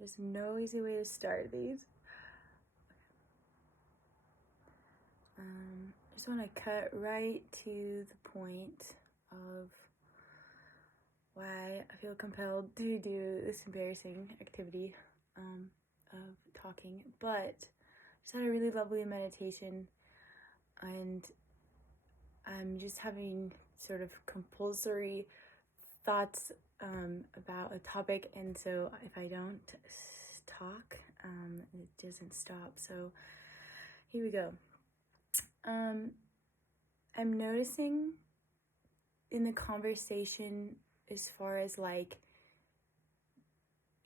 There's no easy way to start these. I just want to cut right to the point of why I feel compelled to do this embarrassing activity of talking. But I just had a really lovely meditation, and I'm just having sort of compulsory thoughts about a topic, and so if I don't talk, it doesn't stop. So here we go. I'm noticing in the conversation, as far as like,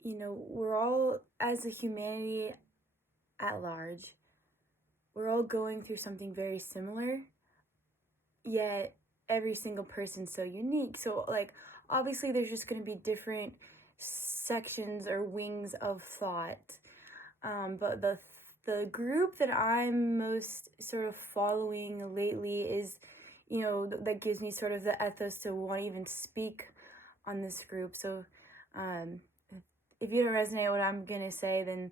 we're all, as a humanity at large, we're all going through something very similar, yet every single person's so unique. So like, obviously there's just going to be different sections or wings of thought, but the group that I'm most sort of following lately is, that gives me sort of the ethos to want to even speak on this group. So if you don't resonate with what I'm gonna say, then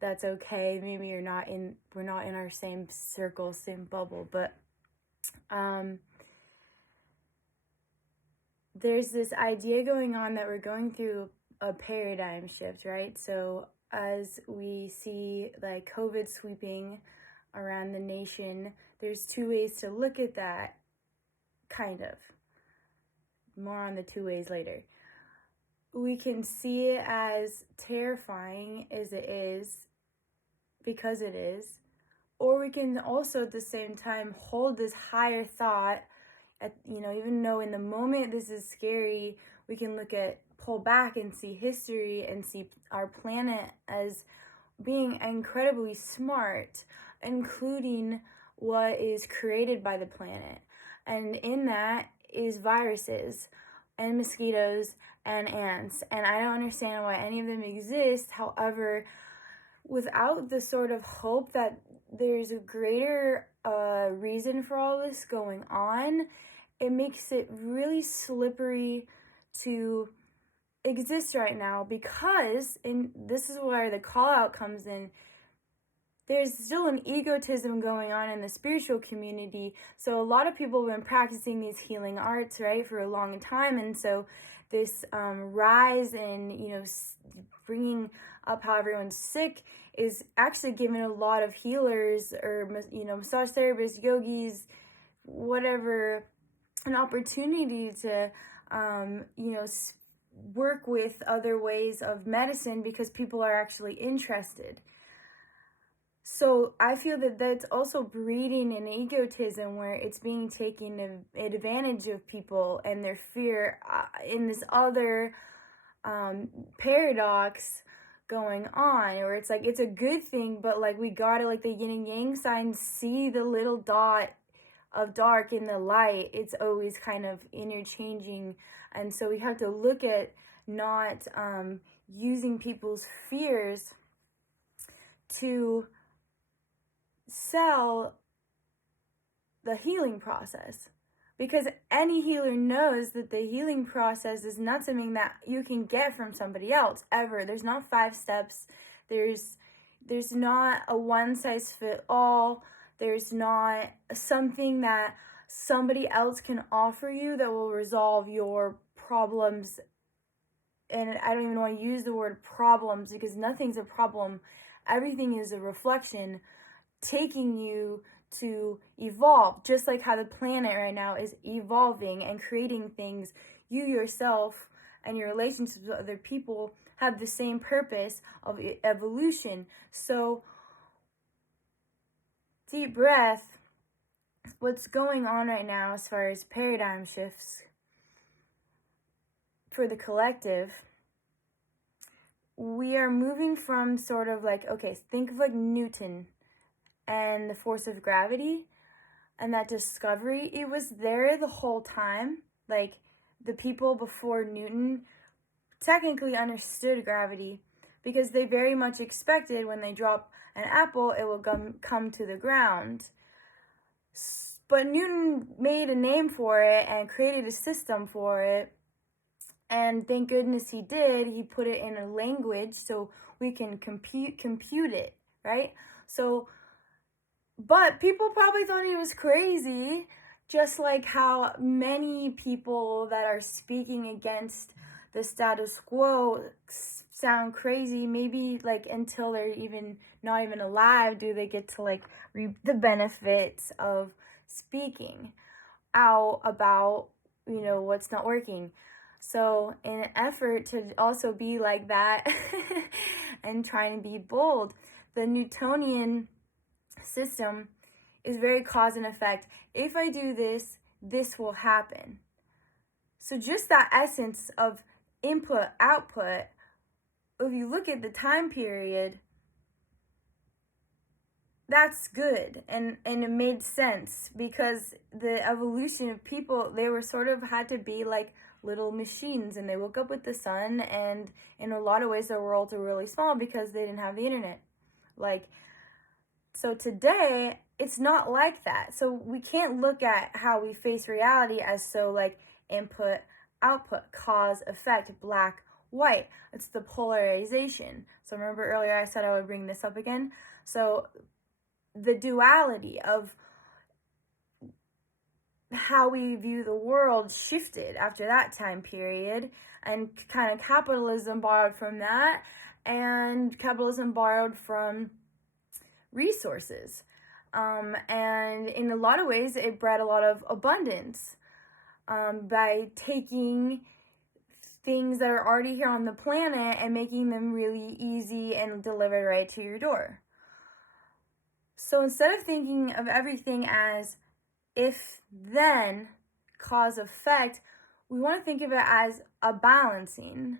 that's okay. Maybe we're not in our same circle, same bubble, but there's this idea going on that we're going through a paradigm shift, right? So as we see like COVID sweeping around the nation, there's two ways to look at that, kind of. More on the two ways later. We can see it as terrifying as it is, because it is, or we can also at the same time hold this higher thought at, even though in the moment this is scary, we can pull back and see history and see our planet as being incredibly smart, including what is created by the planet. And in that is viruses and mosquitoes and ants. And I don't understand why any of them exist. However, without the sort of hope that there's a greater reason for all this going on, it makes it really slippery to exist right now, because, and this is where the call out comes in, there's still an egotism going on in the spiritual community. So a lot of people have been practicing these healing arts, right, for a long time. And so this rise in, bringing up how everyone's sick is actually giving a lot of healers or, massage therapists, yogis, whatever, an opportunity to, work with other ways of medicine, because people are actually interested. So I feel that that's also breeding an egotism where it's being taken advantage of people and their fear in this other paradox going on, where it's like, it's a good thing, but like we gotta, like the yin and yang sign, see the little dot of dark in the light. It's always kind of interchanging. And so we have to look at not using people's fears to sell the healing process, because any healer knows that the healing process is not something that you can get from somebody else ever. There's not 5 steps. There's not a one size fit all. There's not something that somebody else can offer you that will resolve your problems. And I don't even want to use the word problems, because nothing's a problem. Everything is a reflection taking you to evolve, just like how the planet right now is evolving and creating things. You yourself and your relationships with other people have the same purpose of evolution. So deep breath. What's going on right now as far as paradigm shifts for the collective, we are moving from sort of like, okay, think of like Newton and the force of gravity and that discovery. It was there the whole time. Like, the people before Newton technically understood gravity, because they very much expected when they drop an apple, it will come to the ground. But Newton made a name for it and created a system for it. And thank goodness he did. He put it in a language so we can compute it, right? So, but people probably thought he was crazy, just like how many people that are speaking against the status quo sound crazy. Maybe like until they're even not even alive do they get to like reap the benefits of speaking out about, what's not working. So in an effort to also be like that and trying to be bold, the Newtonian system is very cause and effect. If I do this, this will happen. So just that essence of input, output, if you look at the time period, that's good, and it made sense because the evolution of people, they were sort of had to be like little machines, and they woke up with the sun, and in a lot of ways their worlds were really small because they didn't have the internet. Like, so today it's not like that. So we can't look at how we face reality as so like input, output, cause, effect, black, white. It's the polarization. So remember earlier I said I would bring this up again. So the duality of how we view the world shifted after that time period, and kind of capitalism borrowed from that, and capitalism borrowed from resources. And in a lot of ways, it bred a lot of abundance by taking things that are already here on the planet and making them really easy and delivered right to your door. So instead of thinking of everything as if then, cause effect, we want to think of it as a balancing.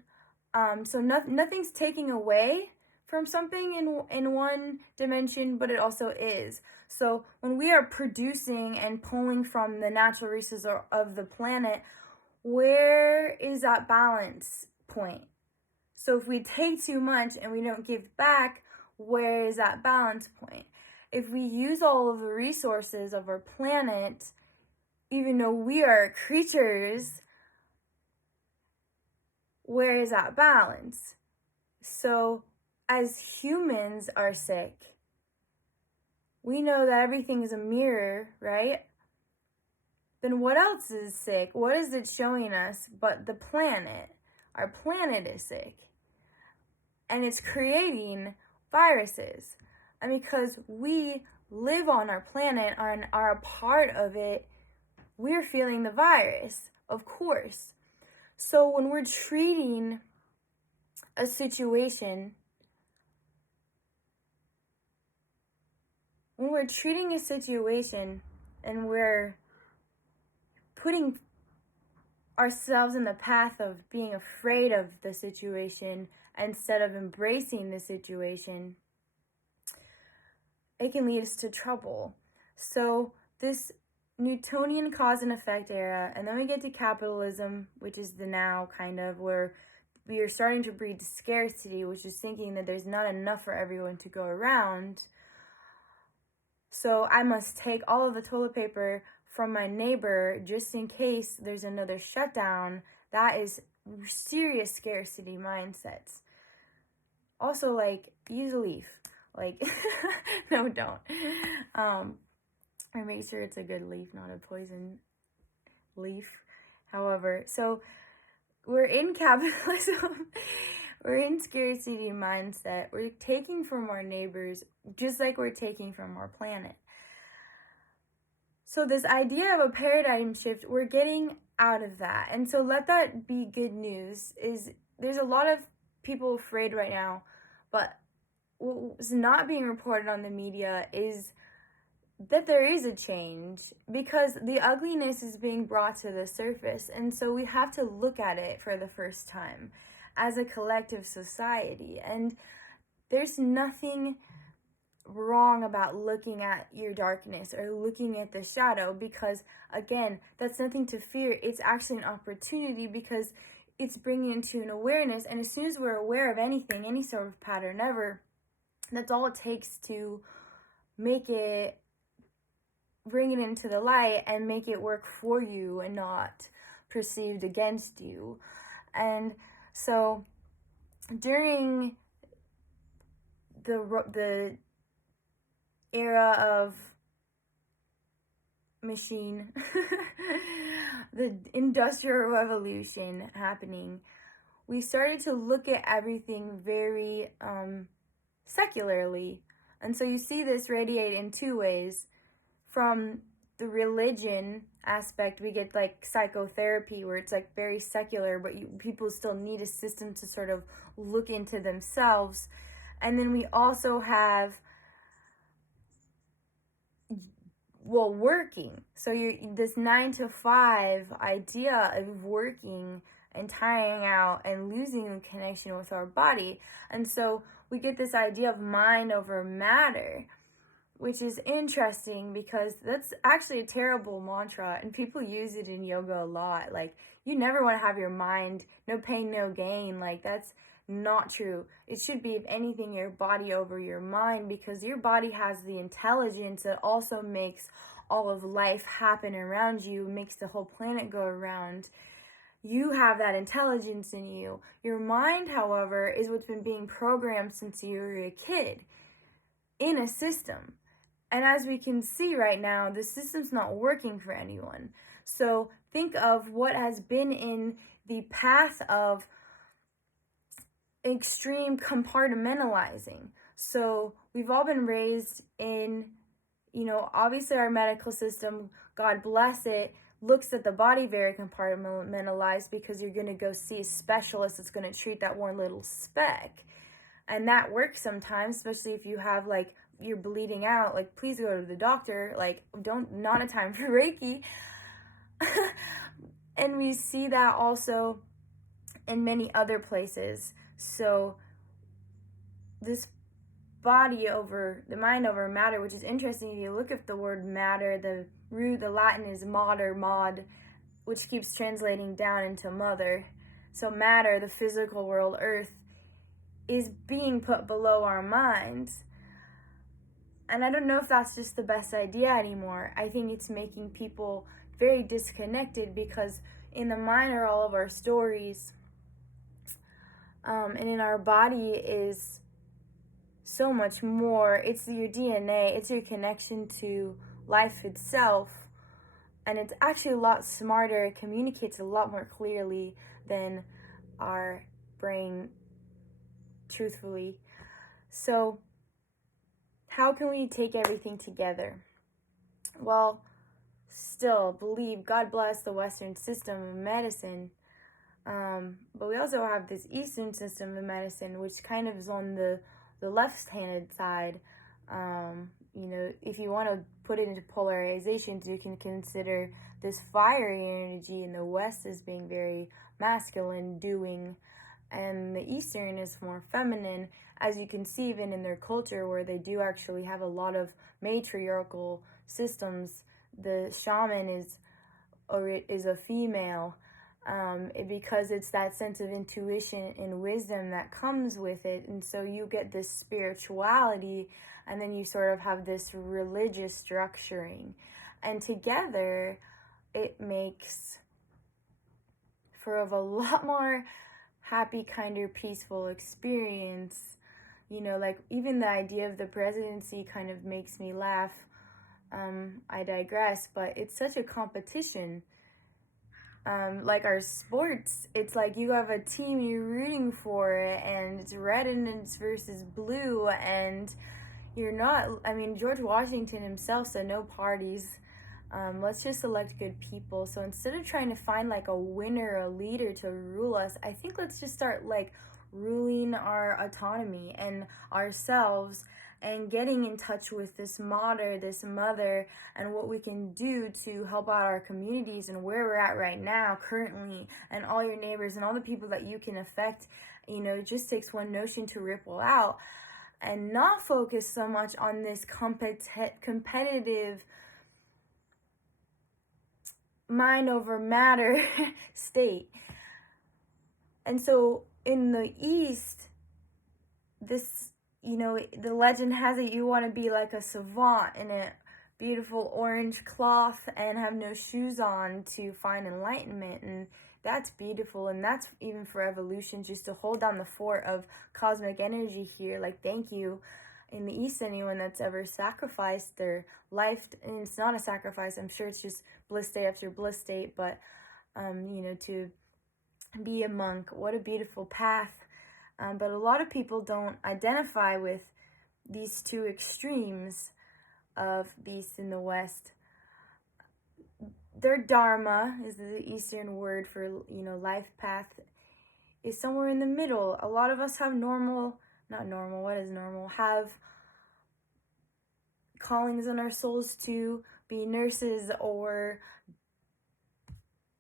So nothing's taking away from something in one dimension, but it also is. So when we are producing and pulling from the natural resources of the planet, where is that balance point? So if we take too much and we don't give back, where is that balance point? If we use all of the resources of our planet, even though we are creatures, where is that balance? So as humans are sick, we know that everything is a mirror, right? Then what else is sick? What is it showing us but the planet? Our planet is sick. And it's creating viruses. And because we live on our planet and are a part of it, we're feeling the virus, of course. So when we're treating a situation, and we're putting ourselves in the path of being afraid of the situation instead of embracing the situation, it can lead us to trouble. So this Newtonian cause and effect era, and then we get to capitalism, which is the now kind of where we are starting to breed scarcity, which is thinking that there's not enough for everyone to go around. So I must take all of the toilet paper from my neighbor just in case there's another shutdown. That is serious scarcity mindsets. Also, like, use a leaf. Like, no, don't. Or make sure it's a good leaf, not a poison leaf. However, so we're in capitalism. We're in scarcity mindset. We're taking from our neighbors just like we're taking from our planet. So this idea of a paradigm shift, we're getting out of that. And so let that be good news. Is there's a lot of people afraid right now, but what's not being reported on the media is that there is a change, because the ugliness is being brought to the surface. And so we have to look at it for the first time as a collective society. And there's nothing wrong about looking at your darkness or looking at the shadow, because again, that's nothing to fear. It's actually an opportunity, because it's bringing into an awareness. And as soon as we're aware of anything, any sort of pattern ever, that's all it takes to make it, bring it into the light and make it work for you and not perceived against you. And so during the era of machine, the industrial revolution happening, we started to look at everything very secularly. And so you see this radiate in two ways. From the religion aspect, we get like psychotherapy, where it's like very secular, but people still need a system to sort of look into themselves. And then we also have, well, working. So you're this 9 to 5 idea of working and tiring out and losing the connection with our body. And so we get this idea of mind over matter, which is interesting because that's actually a terrible mantra, and people use it in yoga a lot. Like, you never want to have your mind, no pain, no gain. Like, that's not true. It should be, if anything, your body over your mind, because your body has the intelligence that also makes all of life happen around you, makes the whole planet go around. You have that intelligence in you. Your mind, however, is what's been being programmed since you were a kid in a system. And as we can see right now, the system's not working for anyone. So think of what has been in the path of extreme compartmentalizing. So we've all been raised in, obviously our medical system, God bless it, looks at the body very compartmentalized, because you're going to go see a specialist that's going to treat that one little speck. And that works sometimes, especially if you have like, you're bleeding out, like, please go to the doctor. Like, not a time for Reiki. And we see that also in many other places. So this body over the mind over matter, which is interesting. If you look at the word matter, the root, the Latin is mater, mod, which keeps translating down into mother. So matter, the physical world, earth, is being put below our minds. And I don't know if that's just the best idea anymore. I think it's making people very disconnected, because in the mind are all of our stories. And in our body is so much more. It's your DNA. It's your connection to life itself. And it's actually a lot smarter. It communicates a lot more clearly than our brain, truthfully. So how can we take everything together? Well, still believe, God bless the Western system of medicine. But we also have this Eastern system of medicine, which kind of is on the left-handed side. If you want to put it into polarizations, you can consider this fiery energy in the West as being very masculine, doing, and the Eastern is more feminine, as you can see even in their culture, where they do actually have a lot of matriarchal systems. The shaman is a female, because it's that sense of intuition and wisdom that comes with it. And so you get this spirituality, and then you sort of have this religious structuring. And together, it makes for a lot more happy, kinder, peaceful experience. Like, even the idea of the presidency kind of makes me laugh. I digress, but it's such a competition. Like our sports, it's like you have a team you're rooting for, and it's red and it's versus blue, and you're not, George Washington himself said no parties. Let's just elect good people. So instead of trying to find like a winner, a leader to rule us, I think let's just start like ruling our autonomy and ourselves, and getting in touch with this mater, this mother, and what we can do to help out our communities and where we're at right now, currently, and all your neighbors and all the people that you can affect. It just takes one notion to ripple out, and not focus so much on this competitive mind over matter state. And so in the East, this, the legend has it, you want to be like a savant in a beautiful orange cloth and have no shoes on to find enlightenment. And That's beautiful, and that's even for evolution, just to hold down the fort of cosmic energy here. Like, thank you. In the East, anyone that's ever sacrificed their life, and it's not a sacrifice, I'm sure it's just bliss state after bliss state, but to be a monk, what a beautiful path. But a lot of people don't identify with these two extremes of the East and the West. Their dharma is the Eastern word for, life path, is somewhere in the middle. A lot of us have have callings in our souls to be nurses or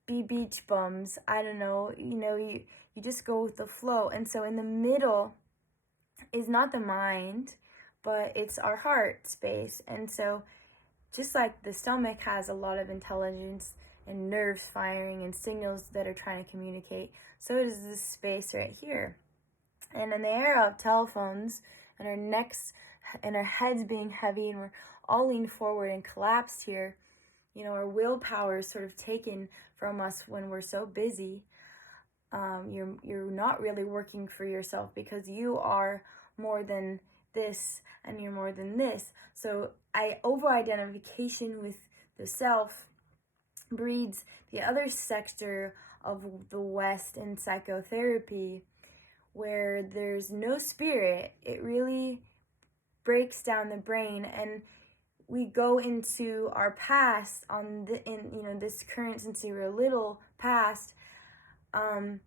be beach bums. I don't know. You just go with the flow. And so in the middle is not the mind, but it's our heart space. And so just like the stomach has a lot of intelligence and nerves firing and signals that are trying to communicate, so does this space right here. And in the era of telephones and our necks and our heads being heavy and we're all leaned forward and collapsed here, our willpower is sort of taken from us when we're so busy. You're not really working for yourself because you are more than this and you're more than this. So over-identification with the self breeds the other sector of the West in psychotherapy, where there's no spirit. It really breaks down the brain, and we go into our past this current, since we were little, past, and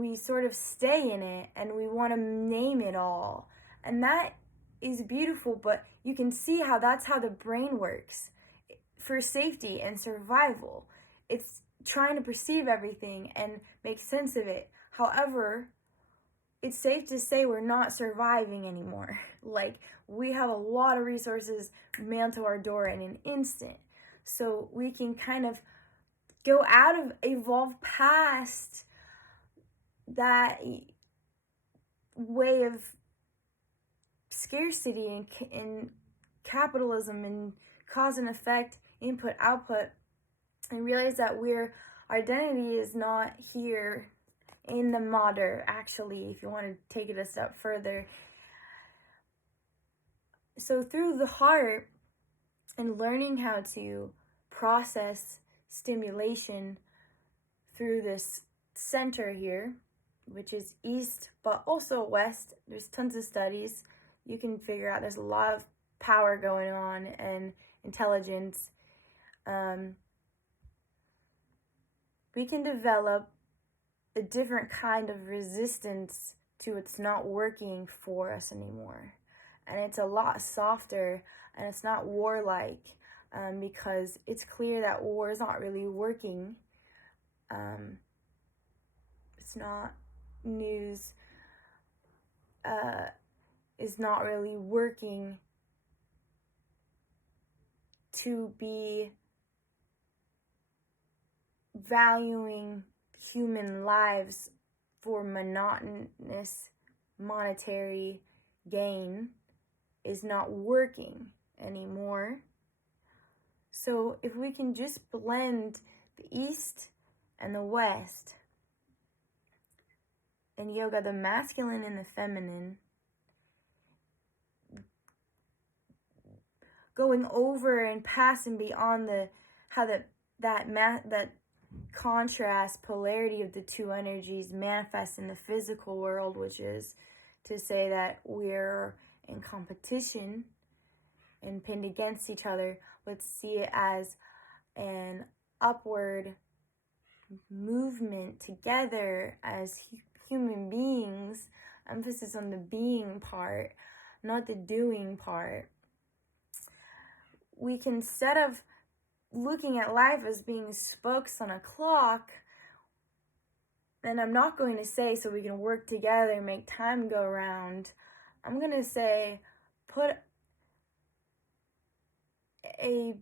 we sort of stay in it, and we want to name it all, and that is beautiful. But you can see how that's how the brain works for safety and survival. It's trying to perceive everything and make sense of it. However, it's safe to say we're not surviving anymore. Like, we have a lot of resources mailed to our door in an instant. So we can kind of go out of, evolve past that way of scarcity and capitalism and cause and effect, input, output, and realize that our identity is not here in the matter, actually, if you want to take it a step further. So through the heart and learning how to process stimulation through this center here, which is east but also west, there's tons of studies. You can figure out there's a lot of power going on and intelligence. We can develop a different kind of resistance to it's not working for us anymore. And it's a lot softer, and it's not warlike, because it's clear that war is not really working. It's not news is not really working to be valuing human lives for monotonous monetary gain is not working anymore. So if we can just blend the East and the West in yoga, the masculine and the feminine, going over and past and beyond that contrast, polarity of the two energies manifest in the physical world, which is to say that we're in competition and pinned against each other. Let's see it as an upward movement together as human beings. Emphasis on the being part, not the doing part. We can, instead of looking at life as being spokes on a clock, and I'm not going to say so we can work together, make time go around. I'm going to say put a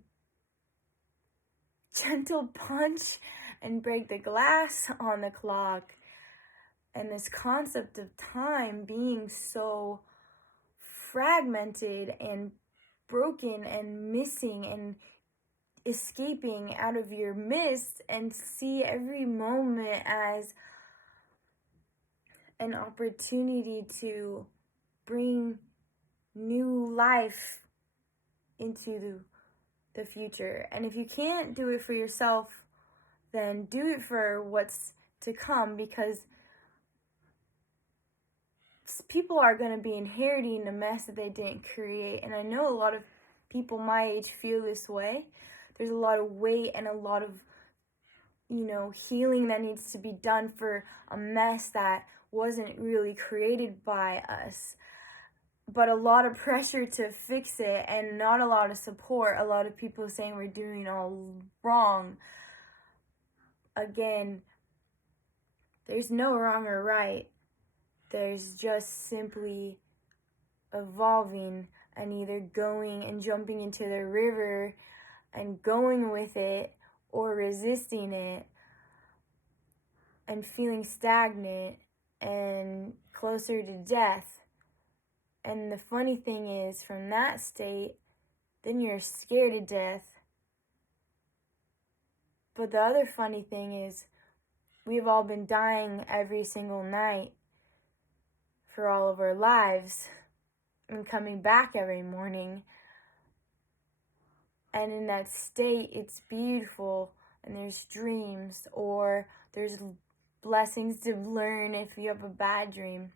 gentle punch and break the glass on the clock. And this concept of time being so fragmented and broken and missing and escaping out of your midst and see every moment as an opportunity to bring new life into the future. And if you can't do it for yourself, then do it for what's to come, because people are going to be inheriting a mess that they didn't create. And I know a lot of people my age feel this way. There's a lot of weight and a lot of, healing that needs to be done for a mess that wasn't really created by us. But a lot of pressure to fix it and not a lot of support. A lot of people saying we're doing all wrong. Again, there's no wrong or right. There's just simply evolving and either going and jumping into the river and going with it, or resisting it and feeling stagnant and closer to death. And the funny thing is, from that state, then you're scared to death. But the other funny thing is, we've all been dying every single night for all of our lives and coming back every morning. And in that state, it's beautiful, and there's dreams, or there's blessings to learn if you have a bad dream.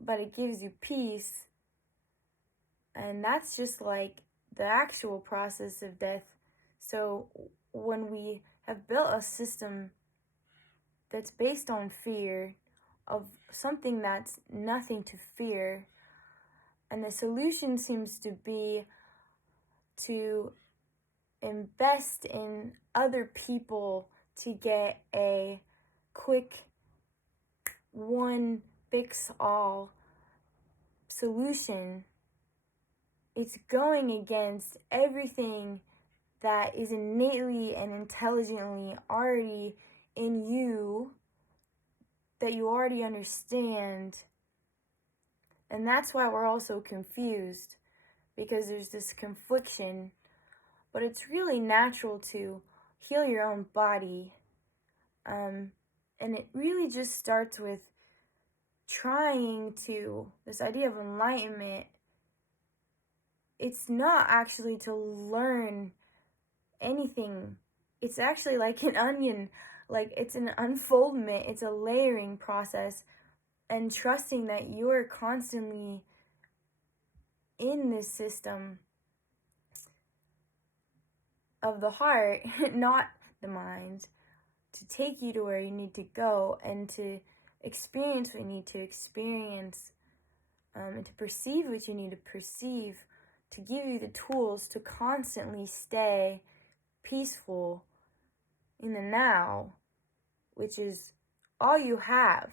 But it gives you peace. And that's just like the actual process of death. So when we have built a system that's based on fear of something that's nothing to fear, and the solution seems to be to invest in other people to get a quick one fix all solution, it's going against everything that is innately and intelligently already in you, that you already understand. And that's why we're all so confused, because there's this confliction. But it's really natural to heal your own body. And it really just starts with trying to, this idea of enlightenment, it's not actually to learn anything. It's actually like an onion, like it's an unfoldment, it's a layering process, and trusting that you're constantly in this system of the heart, not the mind, to take you to where you need to go and to experience what you need to experience, and to perceive what you need to perceive, to give you the tools to constantly stay peaceful in the now, which is all you have.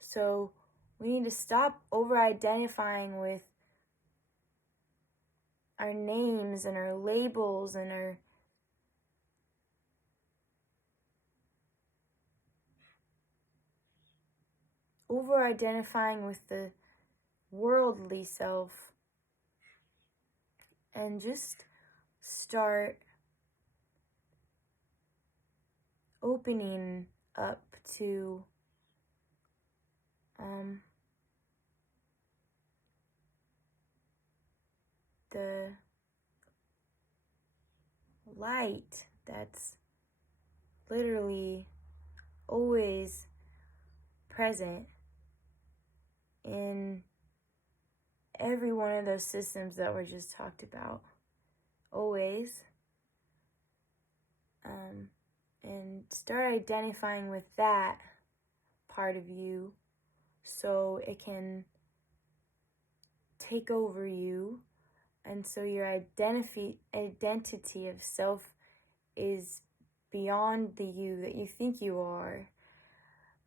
So we need to stop over-identifying with our names and our labels and our over-identifying with the worldly self, and just start opening up to the light that's literally always present in every one of those systems that were just talked about. Always. And start identifying with that part of you so it can take over you, and so your identity of self is beyond the you that you think you are,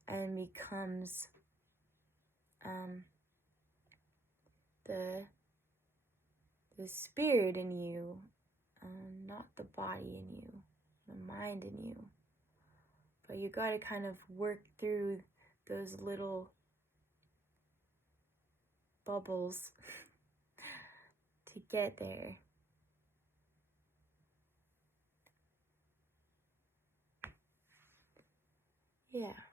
and becomes the spirit in you, not the body in you, the mind in you. But you got to kind of work through those little bubbles to get there. Yeah.